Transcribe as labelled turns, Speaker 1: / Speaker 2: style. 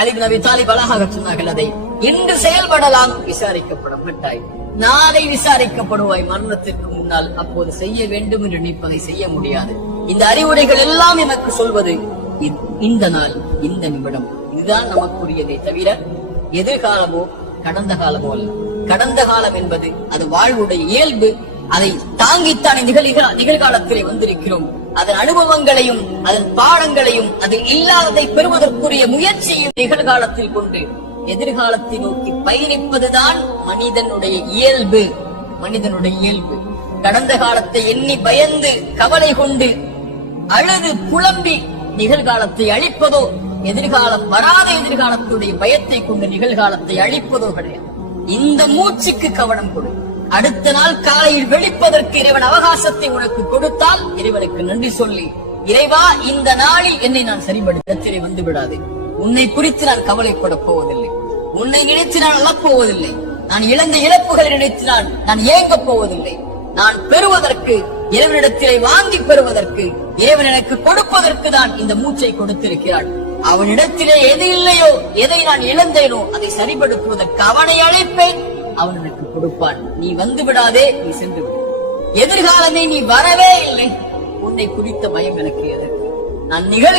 Speaker 1: அலிப் நபி தாலிப் அழகாக சொன்னார்கள் அதை இன்று செயல்படலாம் விசாரிக்கப்பட மாட்டாய் நாளை விசாரிக்கப்படுவாய் மரணத்திற்கு முன்னால் அப்போது செய்ய வேண்டும் என்று நினைப்பதை செய்ய முடியாது. இந்த அறிவுரைகள் எல்லாம் எனக்கு சொல்வது இந்த நாள் இந்த நிமிடம். இதுதான் நமக்குரியதை தவிர எதிர்காலமோ கடந்த காலமோ அல்ல. கடந்த காலம் என்பது அது வாழ்வுடைய இயல்பு. அதை தாங்கித்தானே நிகழ்காலத்திலே வந்திருக்கிறோம். அதன் அனுபவங்களையும் அதன் பாடங்களையும் அது இல்லாததை பெறுவதற்குரிய முயற்சியும் நிகழ்காலத்தில் கொண்டு எதிர்காலத்தை நோக்கி பயணிப்பதுதான் மனிதனுடைய இயல்பு மனிதனுடைய இயல்பு. கடந்த காலத்தை எண்ணி பயந்து கவலை கொண்டு அழுது புலம்பி நிகழ்காலத்தை அழிப்பதோ எதிர்காலம் வராத எதிர்காலத்துடைய பயத்தை கொண்டு நிகழ்காலத்தை அழிப்பதோ கிடையாது. இந்த மூச்சுக்கு கவனம் கொடு. அடுத்த நாள் காலையில் வெளிப்பதற்கு இறைவன் அவகாசத்தை உனக்கு கொடுத்தால் இறைவனுக்கு நன்றி சொல்லி இறைவா இந்த நாளில் என்னை நான் சரிபடுத்தத்திலே வந்து விடாதே உன்னை குறித்து நான் கவலைப்பட போவதில்லை. உன்னை நினைத்து நான் அழப்போவதில்லை. நான் இழந்த இழப்புகளை நினைத்து நான் நான் ஏங்கப் போவதில்லை. நான் பெறுவதற்கு இறைவனிடத்திலே வாங்கி பெறுவதற்கு இறைவன் எனக்கு கொடுப்பதற்கு தான் இந்த மூச்சை கொடுத்திருக்கிறான் அவனிடத்திலே எது இல்லையோ எதை நான் இழந்தேனோ அதை சரிபடுத்துவதற்கு அவனை அழைப்பேன். அவன் உனக்கு கொடுப்பான். நீ வந்து விடாதே நீ சென்று விடு. எதிர்காலமே நீ வரவே இல்லை. உன்னை குறித்த பயம் எனக்கு எதற்கு? நான் நிகழ்கால